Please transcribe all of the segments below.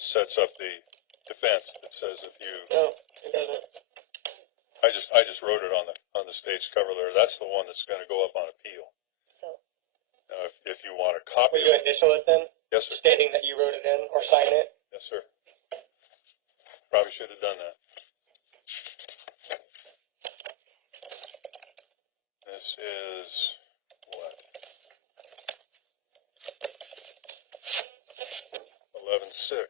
sets up the defense that says if you. No, it doesn't. I just wrote it on the state's cover letter. That's the one that's going to go up on appeal. So. Now, if you want a copy. Will you initial it then? Yes, sir. Stating that you wrote it in or sign it? Yes, sir. Probably should have done that. This is what? 11/6.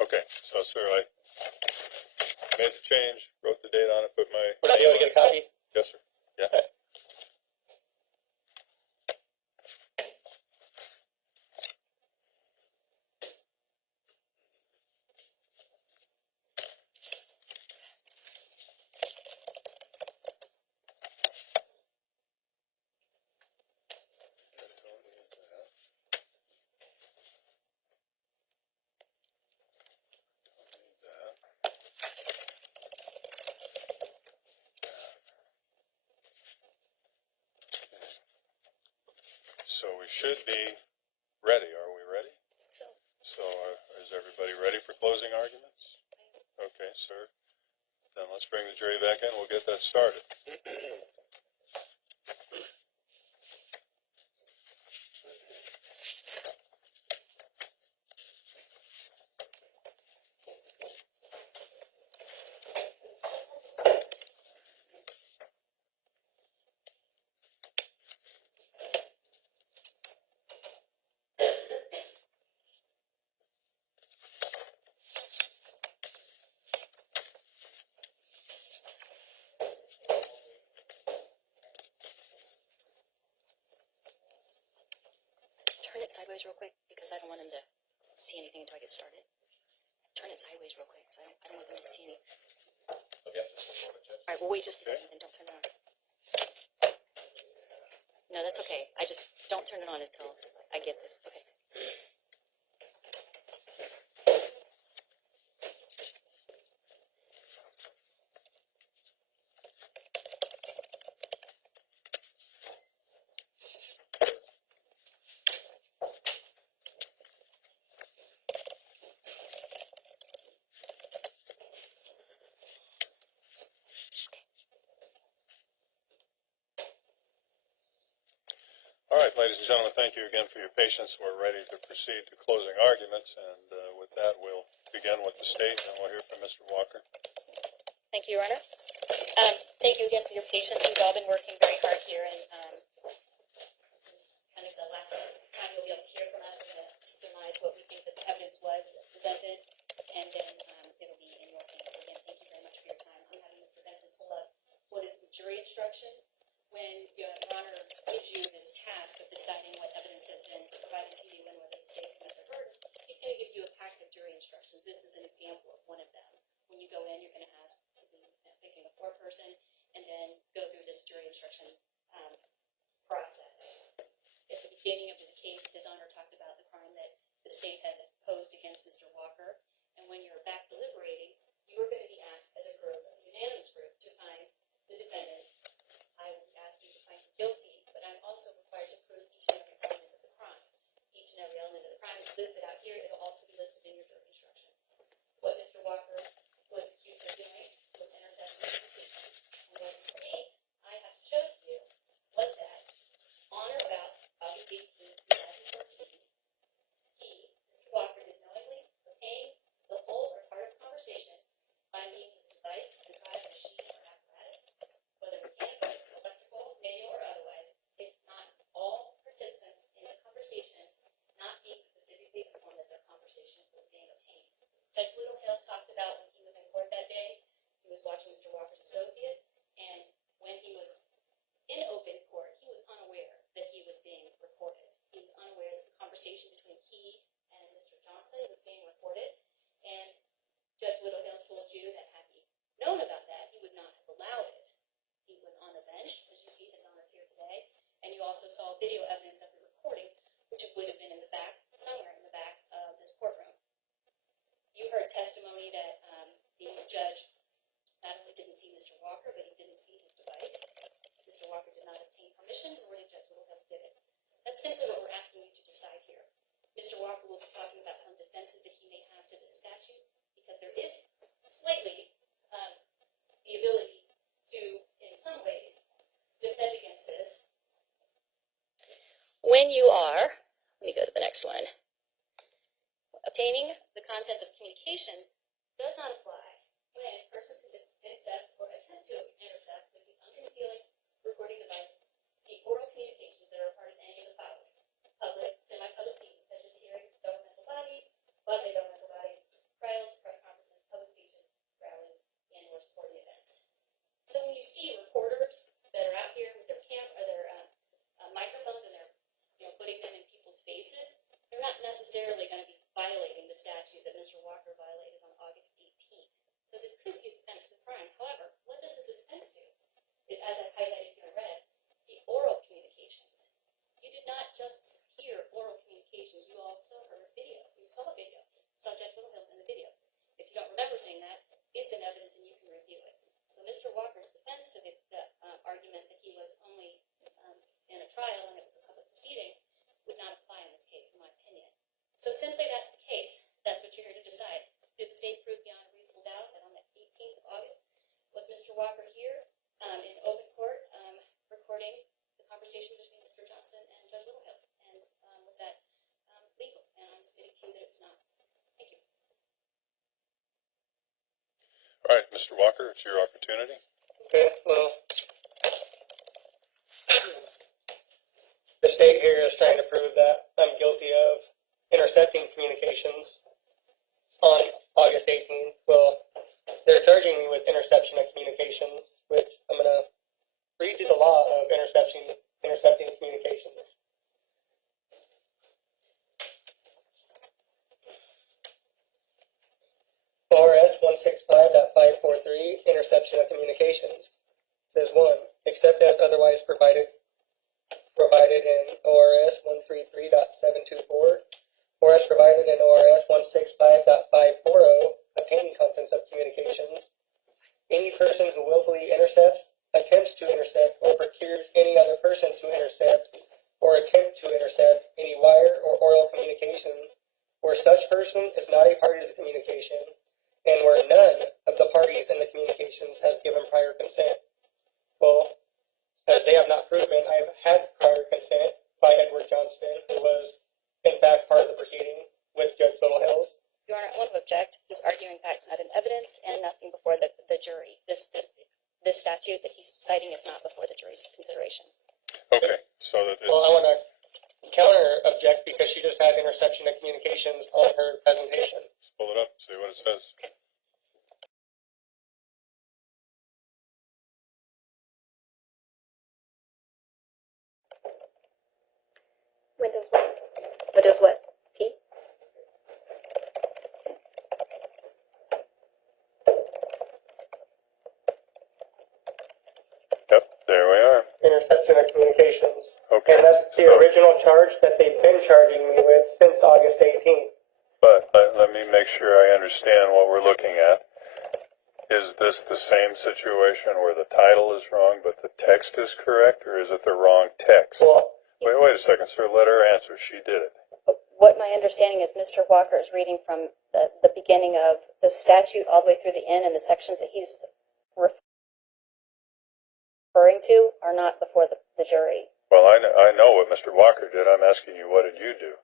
Okay, so sir, I made the change, wrote the date on it, put my. Would I be able to get a copy? Yes, sir. Yeah. Okay. So we should be ready. Are we ready? So. So is everybody ready for closing arguments? Okay, sir. Then let's bring the jury back in. We'll get that started. Turn it sideways real quick because I don't want him to see anything until I get started. Turn it sideways real quick so I don't want them to see any. Okay. All right, well, wait just a second and don't turn it on. No, that's okay. I just don't turn it on until I get this. Okay. All right, ladies and gentlemen, thank you again for your patience. We're ready to proceed to closing arguments, and with that, we'll begin with the state, and we'll hear from Mr. Walker. Thank you, Your Honor. Thank you again for your patience. We've all been working very hard here, and this is kind of the last time you'll be able to hear from us. We're going to surmise what we think that the evidence was presented, and then it'll be in your hands. So again, thank you very much for your time. I'm having Mr. Benson pull up what is the jury instruction. When Your Honor gives you this task of deciding what evidence has been provided to you and whether the state has met their burden, he's going to give you a packet of jury instructions. This is an example of one of them. When you go in, you're going to ask to be picking a foreperson and then go through this jury instruction process. At the beginning of this case, His Honor talked about the crime that the state has posed against Mr. Walker. And when you're back deliberating, you are going to be asked as a group, a unanimous group, to find the defendant. I would ask you to find him guilty, but I'm also required to prove each and every element of the crime. Each and every element of the crime is listed out here. It will also be listed in your jury instructions. What Mr. Walker was accused of doing was intercepting communication. And what the state I have to show to you was that on or about August 18, 2014, Mr. Walker, did knowingly obtain the whole or part of a conversation by means of a device comprised of sheet or apparatus, whether mechanical, electrical, manual, or otherwise, if not all participants in the conversation not being specifically informed that their conversation was being obtained. Judge Little Hills talked about when he was in court that day, he was watching Mr. Walker's associate, and when he was in open court, he was unaware that he was being recorded. He was unaware that the conversation between he and Mr. Johnson was being recorded, and Judge Little Hills told you that had he known about that, he would not have allowed it. He was on the bench, as you see His Honor here today, and you also saw video evidence of the recording, which would have been in the back, somewhere in the back of this courtroom. You heard testimony that the judge not only didn't see Mr. Walker, but he didn't see his device. Mr. Walker did not obtain permission, nor did Judge Little Hills give it. That's simply when you are, let me go to the next one. Obtaining the contents of communication does not apply when persons who intercept or attempt to intercept with the unconcealing recording device the oral communications that are a part of any of the following: public, semi-public meetings such as hearings, governmental bodies, quasi-governmental bodies, trials, press conferences, public speeches, rallies, and/or sporting events. So when you see reporters that are out here with their microphones and they're putting them in people's faces, they're not necessarily going to be violating the statute that Mr. Walker violated on August 18th. So this could be a defense to the crime. However, what this is a defense to is, as I highlighted here in red, the oral communications. You did not just hear oral communications, you also heard video. You saw a video. You saw Judge Littlehill's in the video. If you don't remember seeing that, it's in evidence and you can review it. So Mr. Walker's defense to the argument that he was only in a trial and it was a public proceeding would not apply in this case, in my opinion. So simply that's the case. That's what you're here to decide. Did the state prove beyond a reasonable doubt that on the 18th of August was Mr. Walker here in open court recording the conversation between Mr. Johnson and Judge Littlehill? And was that legal? And I'm submitting to you that it's not. Thank you. All right, Mr. Walker, it's your opportunity. Okay, well, the state here is trying to prove that I'm guilty of intercepting communications on August 18th. Well, they're charging me with interception of communications, which I'm going to read you the law of intercepting communications. ORS 165.543, interception of communications. It says 1, except as otherwise provided in ORS 133.724, or as provided in ORS 165.540, obtaining contents of communications. Any person who willfully intercepts, attempts to intercept, or procures any other person to intercept, or attempt to intercept any wire or oral communication, where such person is not a party to the communication, and where none of the parties in the communications has given prior consent. Well, as they have not proven, I have had prior consent by Edward Johnston, who was, in fact, part of the proceeding with Judge Littlehills. Your Honor, I want to object. He's arguing facts not in evidence and nothing before the jury. This statute that he's citing is not before the jury's consideration. Okay, so that is... Well, I want to counter object because she just had interception of communications on her presentation. Let's pull it up and see what it says. Windows what? Windows what? P? Yep, there we are. Interception of communications. Okay. And that's the original charge that they've been charging me with since August 18th. But let me make sure I understand what we're looking at. Is this the same situation where the title is wrong but the text is correct, or is it the wrong text? Well, Wait a second, sir. Let her answer. She did it. What my understanding is, Mr. Walker is reading from the beginning of the statute all the way through the end, and the sections that he's referring to are not before the jury. Well, I know what Mr. Walker did. I'm asking you, what did you do?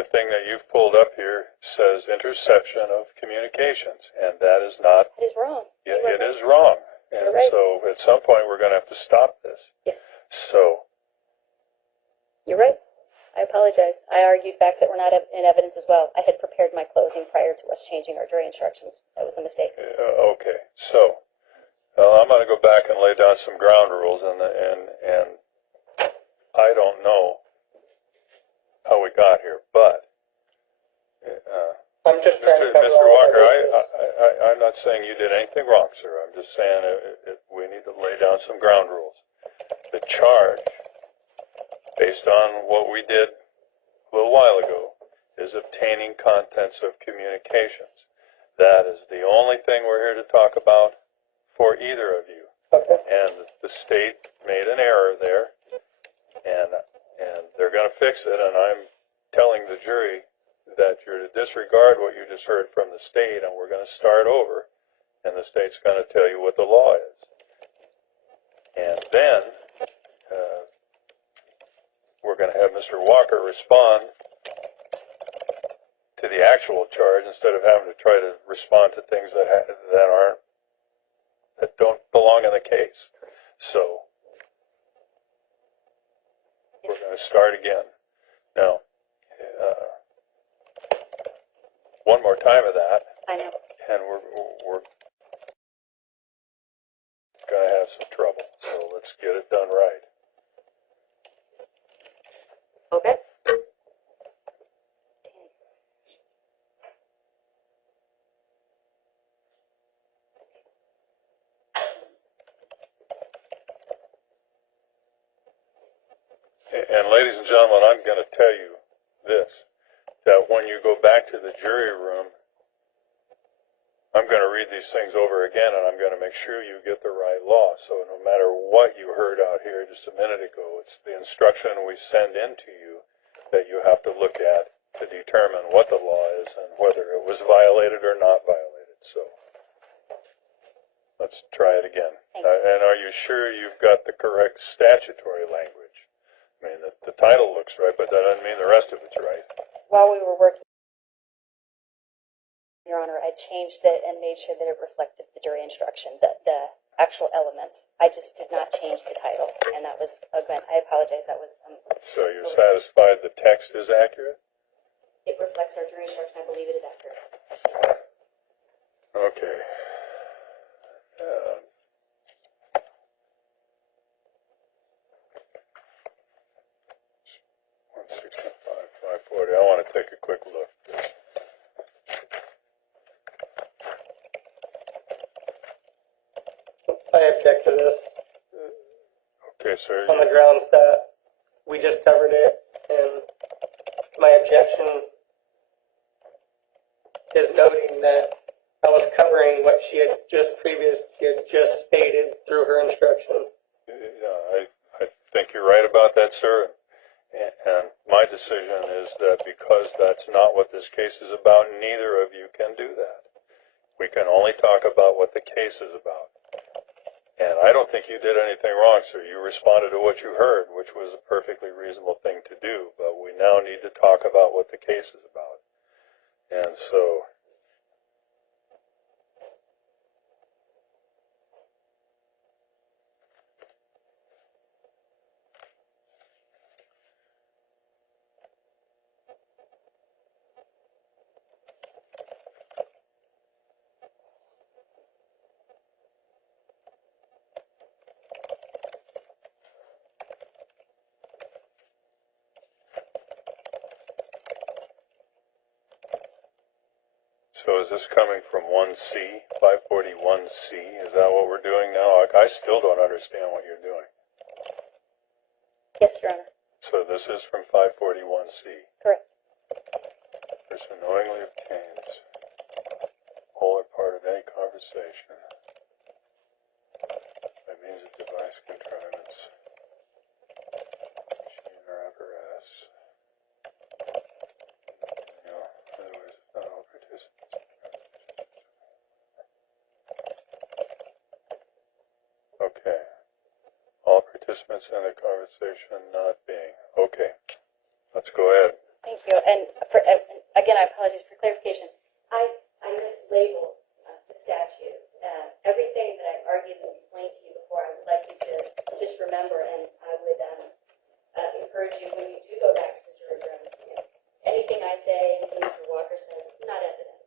The thing that you've pulled up here says interception of communications, and that is not... It is wrong. It is wrong. And right. so at some point we're going to have to stop this. Yes. So... You're right. I apologize. I argued facts that were not in evidence as well. I had prepared my closing prior to us changing our jury instructions. That was a mistake. Okay. So I'm going to go back and lay down some ground rules, and I don't know how we got here, but I'm just trying to cover Mr. all Walker, the bases. I'm not saying you did anything wrong, sir. I'm just saying we need to lay down some ground rules. The charge, based on what we did a little while ago, is obtaining contents of communications. That is the only thing we're here to talk about for either of you. Okay. And the state made an error there, and they're going to fix it, and I'm telling the jury that you're to disregard what you just heard from the state, and we're going to start over, and the state's going to tell you what the law is. And then we're going to have Mr. Walker respond to the actual charge instead of having to try to respond to things that don't belong in the case. So we're going to start again. Now, one more time of that, I know. and we're going to have some trouble. So let's get it done right. Okay. And ladies and gentlemen, I'm going to tell you this, that when you go back to the jury room, I'm going to read these things over again, and I'm going to make sure you get the right law. So no matter what you heard out here just a minute ago, it's the instruction we send into you that you have to look at to determine what the law is and whether it was violated or not violated. So let's try it again. And are you sure you've got the correct statutory language? I mean, the title looks right, but that doesn't mean the rest of it's right. While we were working, Your Honor, I changed it and made sure that it reflected the jury instruction, the actual elements. I just did not change the title, and that was, again, I apologize, that was... So you're satisfied the text is accurate? It reflects our jury instruction. I believe it is accurate. Okay. 540. I want to take a quick look. I object to this Okay, sir. on the grounds that we just covered it, and my objection is noting that I was covering what she had just stated through her instruction. Yeah, I think you're right about that, sir. And my decision is that because that's not what this case is about, neither of you can do that. We can only talk about what the case is about. And I don't think you did anything wrong, sir. You responded to what you heard, which was a perfectly reasonable thing to do. But we now need to talk about what the case is about. And so... So is this coming from 1C, 541C? Is that what we're doing now? I still don't understand what you're doing. Yes, Your Honor. So this is from 541C. Correct. Person knowingly obtains whole or part of any conversation by means of device, contrivance, machine or apparatus. Otherwise, not all participants. Okay. All participants in the conversation not being. Okay. Let's go ahead. Thank you. And again, I apologize for clarification. I mislabeled the statute. Everything that I've argued and explained to you before, I would like you to just remember, and I would encourage you when you do go back to the jury room, anything I say, anything Mr. Walker says, is not evidence.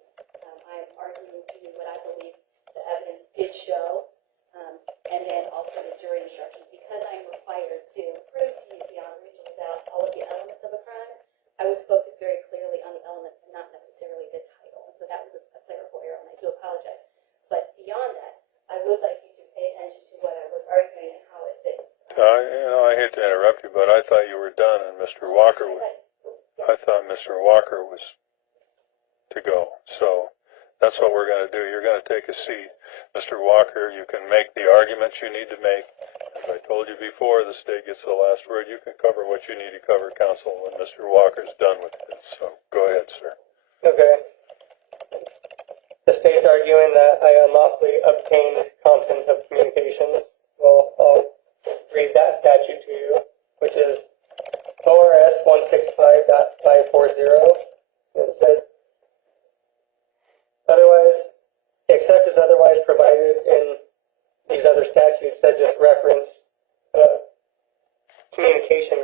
I'm arguing to you what I believe the evidence did show, and then also the jury instructions. Because I'm required to prove to you beyond reasonable doubt all of the elements of a crime, I was focused very clearly on the elements and not necessarily the title. And so that was a clerical error, and I do apologize. But beyond that, I would like you to pay attention to what I was arguing and how it fits. I hate to interrupt you, but I thought you were done, and Mr. Walker was. I thought Mr. Walker was to go. So that's what we're going to do. You're going to take a seat. Mr. Walker, you can make the arguments you need to make. As I told you before, the state gets the last word. You can cover what you need to cover, counsel, when Mr. Walker's done with it. So go ahead, sir. Okay. The state's arguing that I unlawfully obtained contents of communications. Well, I'll read that statute to you, which is ORS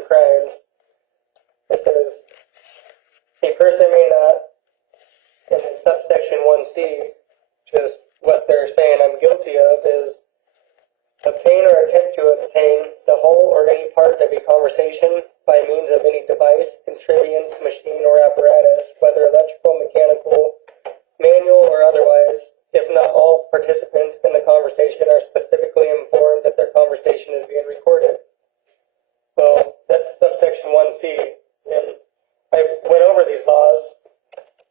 crimes. It says, a person may not, and in subsection 1C, which is what they're saying I'm guilty of, is obtain or attempt to obtain the whole or any part of a conversation by means of any device, contrivance, machine, or apparatus, whether electrical, mechanical, manual, or otherwise, if not all participants in the conversation are specifically informed that their conversation is being recorded. Well, that's subsection 1C, and I went over these laws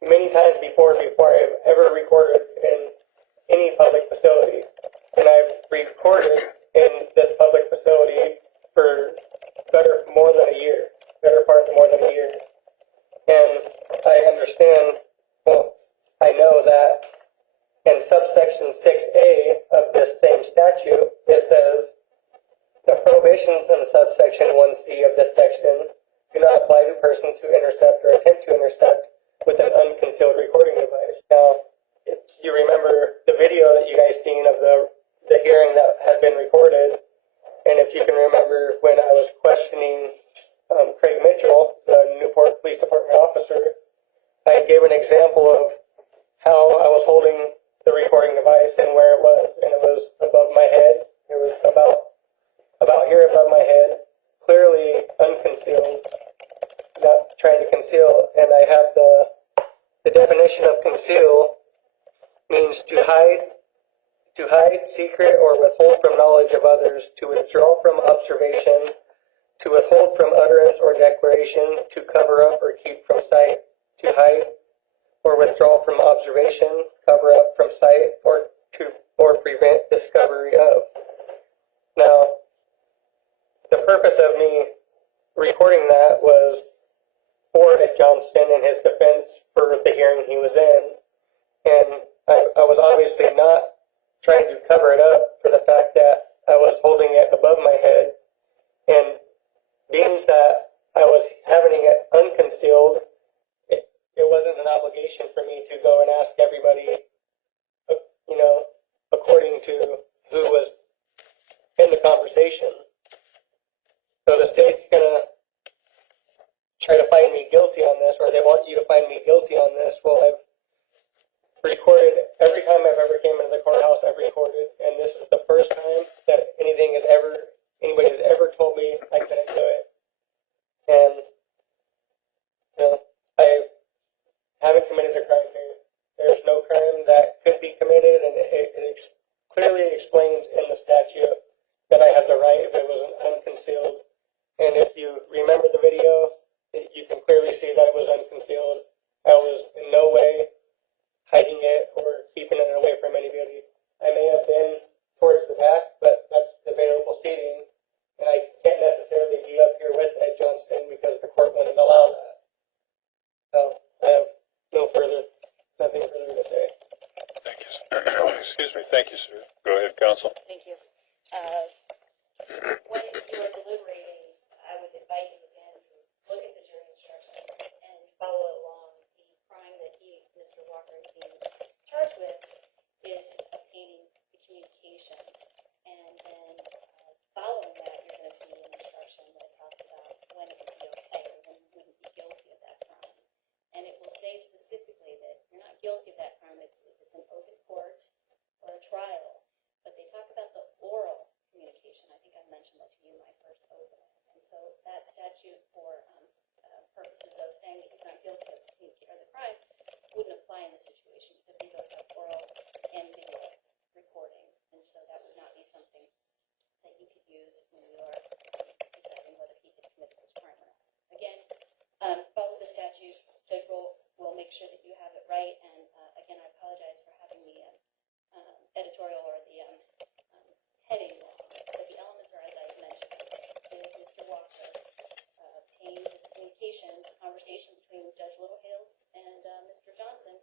many times before I've ever recorded in any public facility. And I've recorded in this public facility for better part more than a year. And I understand, well, I know that in subsection 6A of this same statute, it says, the prohibitions in subsection 1C of this section do not apply to persons who intercept or attempt to intercept with an unconcealed recording device. Now, if you remember the video that you guys seen of the hearing that had been recorded, and if you can remember when I was questioning Craig Mitchell, the Newport Police Department officer, I gave an example of how I was holding the recording device and where it was, and it was above my head. It was about here above my head, clearly unconcealed, not trying to conceal, and I have the definition of conceal means to hide, secret, or withhold from knowledge of others, to withdraw from observation, to withhold from utterance or declaration, to cover up or keep from sight, to hide or withdraw from observation, cover up from sight, or prevent discovery of. Now, the purpose of me recording that was for Ed Johnston and his defense for the hearing he was in, and I was obviously not trying to cover it up for the fact that I was holding it above my head, and being that I was having it unconcealed, it wasn't an obligation for me to go and ask everybody, according to who was in the conversation. So the state's gonna try to find me guilty on this, or they want you to find me guilty on this. Well, I've recorded every time I've ever came into the courthouse. I've recorded, and this is the first time that anybody has ever told me I couldn't do it. And I haven't committed a crime here. There's no crime that could be committed, and it clearly explains in the statute that I have the right if it was unconcealed. And if you remember the video, you can clearly see that it was unconcealed. I was in no way hiding it or keeping it away from anybody. I may have been towards the back, but that's available seating, and I can't necessarily be up here with Ed Johnston because the court wouldn't allow that. So I have nothing further to say. Thank you, sir. Excuse me. Thank you, sir. Go ahead, counsel. Thank you. When you are deliberating, I would invite you again to look at the jury instructions and follow along. The crime that Mr. Walker, is being charged with is obtaining the communications. And then following that, you're going to see an instruction that talks about when it would be okay or when you wouldn't be guilty of that crime. And it will say specifically that you're not guilty of that crime if it's an open court or a trial. But they talk about the oral communication. I think I mentioned that to you in my first opening. And so that statute for purposes of saying that you're not guilty of the crime wouldn't apply in this situation because we don't have oral and video recordings. And so that would not be something that you could use when you are deciding whether he could commit this crime or not. Again, follow the statute. Judge will make sure that you have it right. And again, I apologize for having the editorial or the heading wrong. But the elements are, as I mentioned, if Mr. Walker obtained communications, conversation between Judge Littlehales and Mr. Johnson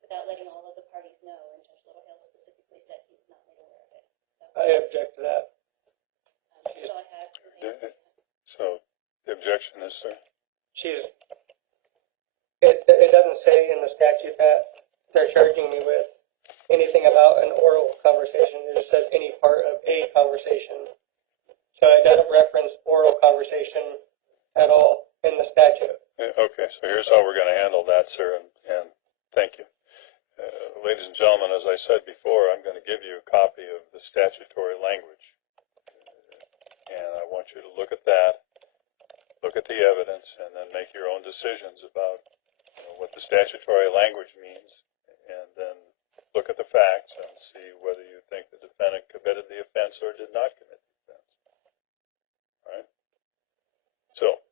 without letting all of the parties know, and Judge Littlehales specifically said he was not made aware of it. So, I object to that. that's all I have. So the objection is, sir? It doesn't say in the statute that they're charging me with anything about an oral conversation. It just says any part of a conversation. So it doesn't reference oral conversation So here's how we're going to handle that, sir, and thank you. Ladies and gentlemen, as I said before, I'm going to give you a copy of the statutory language. And I want you to look at that, look at the evidence, and then make your own decisions about what the statutory language means, and then look at the facts and see whether you think the defendant committed the offense or did not commit the offense. All right? So,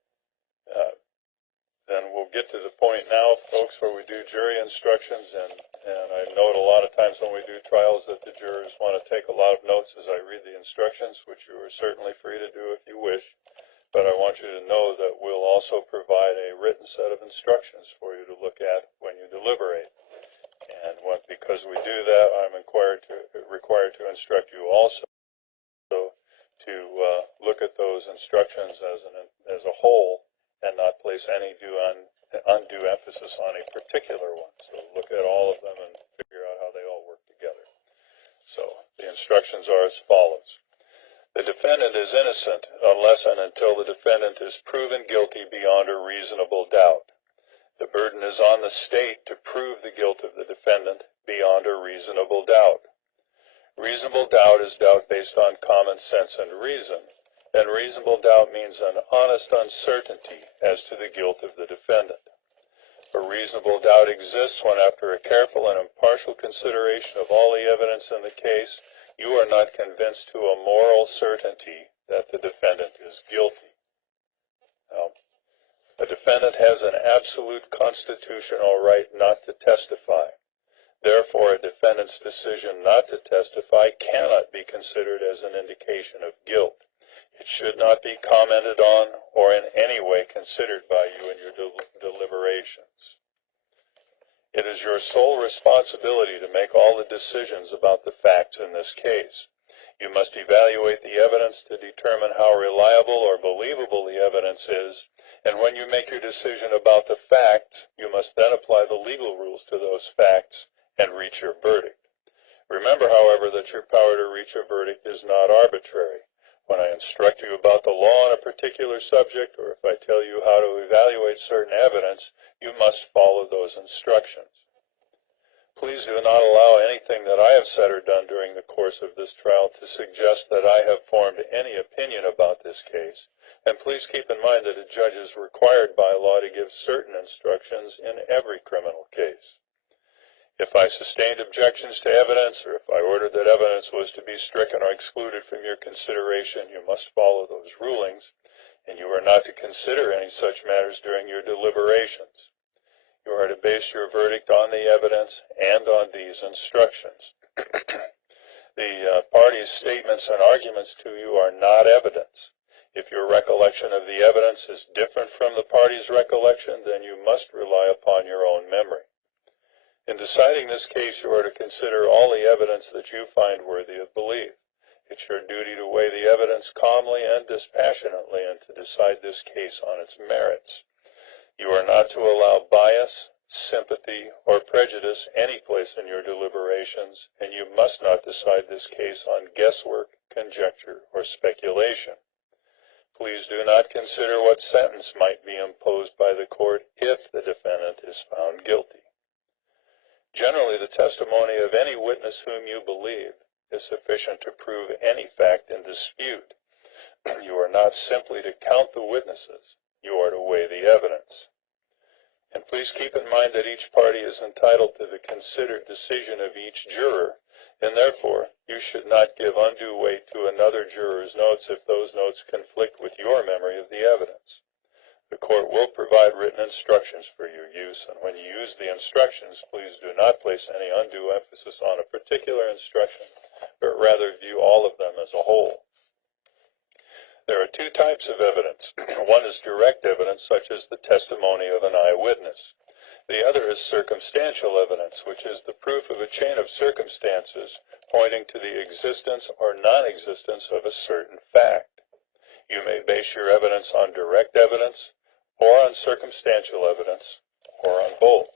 then we'll get to the point now, folks, where we do jury instructions, and I note a lot of times when we do trials that the jurors want to take a lot of notes as I read the instructions, which you are certainly free to do if you wish, but I want you to know that we'll also provide a written set of instructions for you to look at when you deliberate. And because we do that, I'm required to instruct you also to look at those instructions as a whole and not place any undue emphasis on a particular one. So look at all of them and figure out how they all work together. So the instructions are as follows. The defendant is innocent unless and until the defendant is proven guilty beyond a reasonable doubt. The burden is on the state to prove the guilt of the defendant beyond a reasonable doubt. Reasonable doubt is doubt based on common sense and reason, and reasonable doubt means an honest uncertainty as to the guilt of the defendant. A reasonable doubt exists when, after a careful and impartial consideration of all the evidence in the case, you are not convinced to a moral certainty that the defendant is guilty. Now, a defendant has an absolute constitutional right not to testify. Therefore, a defendant's decision not to testify cannot be considered as an indication of guilt. It should not be commented on or in any way considered by you in your deliberations. It is your sole responsibility to make all the decisions about the facts in this case. You must evaluate the evidence to determine how reliable or believable the evidence is, and when you make your decision about the facts, you must then apply the legal rules to those facts and reach your verdict. Remember, however, that your power to reach a verdict is not arbitrary. When I instruct you about the law on a particular subject, or if I tell you how to evaluate certain evidence, you must follow those instructions. Please do not allow anything that I have said or done during the course of this trial to suggest that I have formed any opinion about this case, and please keep in mind that a judge is required by law to give certain instructions in every criminal case. If I sustained objections to evidence, or if I ordered that evidence was to be stricken or excluded from your consideration, you must follow those rulings, and you are not to consider any such matters during your deliberations. You are to base your verdict on the evidence and on these instructions. The parties' statements and arguments to you are not evidence. If your recollection of the evidence is different from the party's recollection, then you must rely upon your own memory. In deciding this case, you are to consider all the evidence that you find worthy of belief. It's your duty to weigh the evidence calmly and dispassionately and to decide this case on its merits. You are not to allow bias, sympathy, or prejudice any place in your deliberations, and you must not decide this case on guesswork, conjecture, or speculation. Please do not consider what sentence might be imposed by the court if the defendant is found guilty. Generally, the testimony of any witness whom you believe is sufficient to prove any fact in dispute. You are not simply to count the witnesses, you are to weigh the evidence. And please keep in mind that each party is entitled to the considered decision of each juror, and therefore you should not give undue weight to another juror's notes if those notes conflict with your memory of the evidence. The court will provide written instructions for your use, and when you use the instructions, please do not place any undue emphasis on a particular instruction, but rather view all of them as a whole. There are two types of evidence. One is direct evidence, such as the testimony of an eyewitness. The other is circumstantial evidence, which is the proof of a chain of circumstances pointing to the existence or non-existence of a certain fact. You may base your evidence on direct evidence, or on circumstantial evidence, or on both.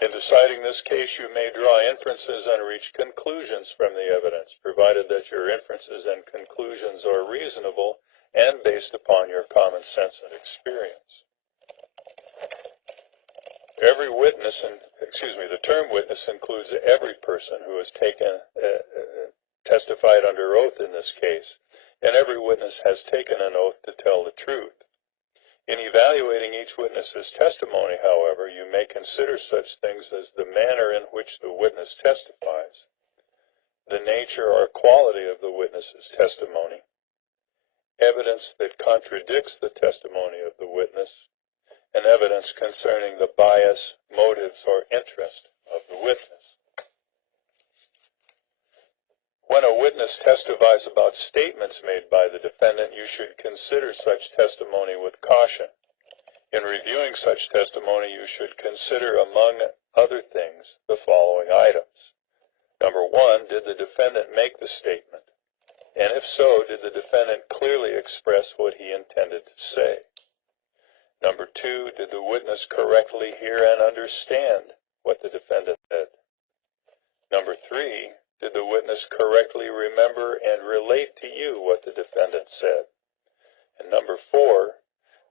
In deciding this case, you may draw inferences and reach conclusions from the evidence, provided that your inferences and conclusions are reasonable and based upon your common sense and experience. Every witness, the term witness includes every person who has testified under oath in this case, and every witness has taken an oath to tell the truth. In evaluating each witness's testimony, however, you may consider such things as the manner in which the witness testifies, the nature or quality of the witness's testimony, evidence that contradicts the testimony of the witness, and evidence concerning the bias, motives, or interest of the witness. When a witness testifies about statements made by the defendant, you should consider such testimony with caution. In reviewing such testimony, you should consider, among other things, the following items. Number one, did the defendant make the statement? And if so, did the defendant clearly express what he intended to say? Number two, did the witness correctly hear and understand what the defendant said? Number three, did the witness correctly remember and relate to you what the defendant said? And number four,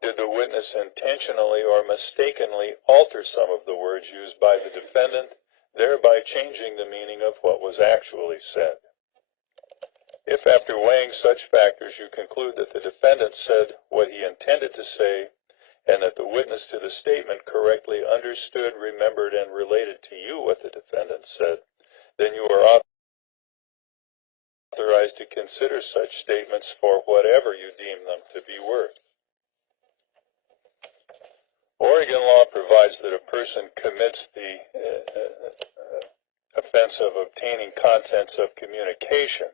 did the witness intentionally or mistakenly alter some of the words used by the defendant, thereby changing the meaning of what was actually said? If after weighing such factors you conclude that the defendant said what he intended to say, and that the witness to the statement correctly understood, remembered, and related to you what the defendant said, then you are authorized to consider such statements for whatever you deem them to be worth. Oregon law provides that a person commits the offense of obtaining contents of communication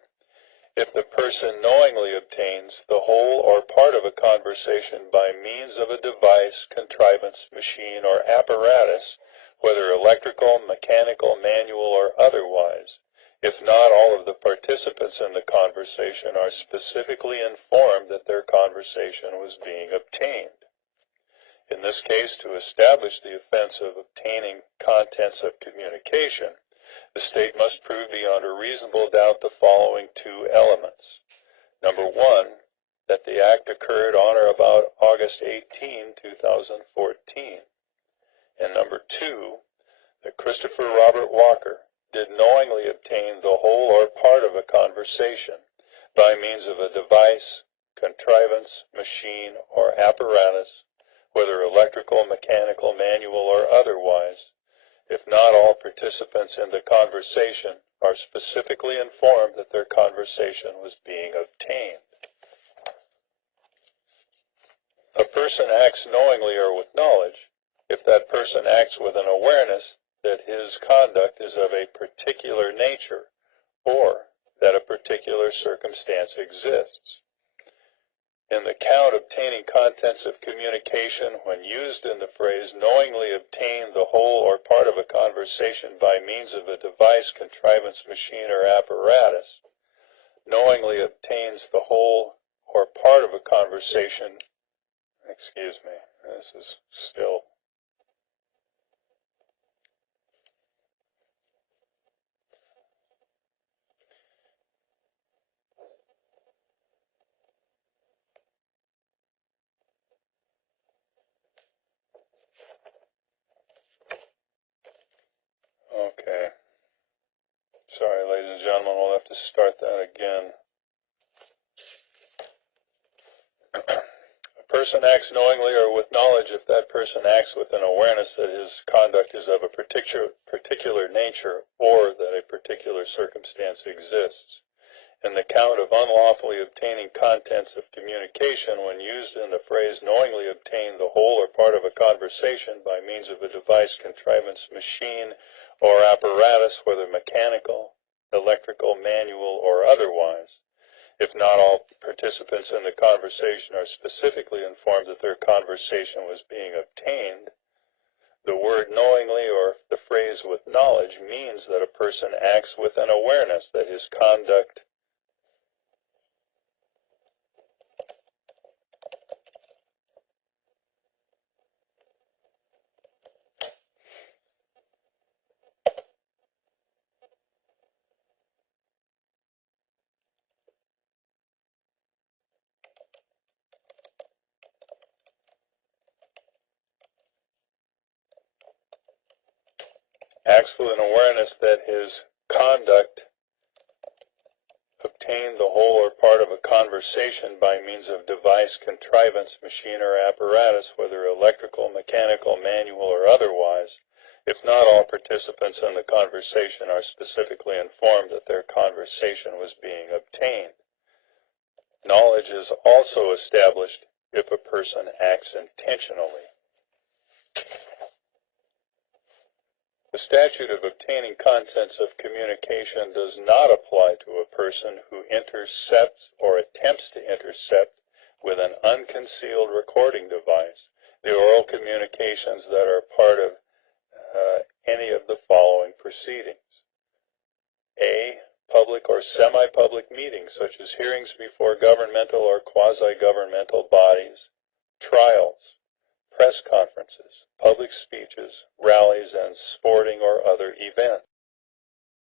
if the person knowingly obtains the whole or part of a conversation by means of a device, contrivance, machine, or apparatus, whether electrical, mechanical, manual, or otherwise, if not all of the participants in the conversation are specifically informed that their conversation was being obtained. In this case, to establish the offense of obtaining contents of communication, the state must prove beyond a reasonable doubt the following two elements. Number one, that the act occurred on or about August 18, 2014. And number two, that Christopher Robert Walker did knowingly obtain the whole or part of a conversation by means of a device, contrivance, machine, or apparatus, whether electrical, mechanical, manual, or otherwise, if not all participants in the conversation are specifically informed that their conversation was being obtained. A person acts knowingly or with knowledge if that person acts with an awareness that his conduct is of a particular nature or that a particular circumstance exists. In the count obtaining contents of communication, when used in the phrase knowingly obtain the whole or part of a conversation by means of a device, contrivance, machine, or apparatus, knowingly obtains the whole or part of a conversation, this is still okay. Sorry, ladies and gentlemen, we'll have to start that again. A person acts knowingly or with knowledge if that person acts with an awareness that his conduct is of a particular nature or that a particular circumstance exists. In the count of unlawfully obtaining contents of communication, when used in the phrase knowingly obtain the whole or part of a conversation by means of a device, contrivance, machine, or apparatus, whether mechanical, electrical, manual, or otherwise, if not all participants in the conversation are specifically informed that their conversation was being obtained, the word knowingly or the phrase with knowledge means that a person acts with an awareness that his conduct acts with an awareness that his conduct obtained the whole or part of a conversation by means of device, contrivance, machine, or apparatus, whether electrical, mechanical, manual, or otherwise, if not all participants in the conversation are specifically informed that their conversation was being obtained. Knowledge is also established if a person acts intentionally. The statute of obtaining contents of communication does not apply to a person who intercepts or attempts to intercept with an unconcealed recording device the oral communications that are part of any of the following proceedings. A. Public or semi-public meetings, such as hearings before governmental or quasi-governmental bodies, trials, press conferences, public speeches, rallies, and sporting or other events.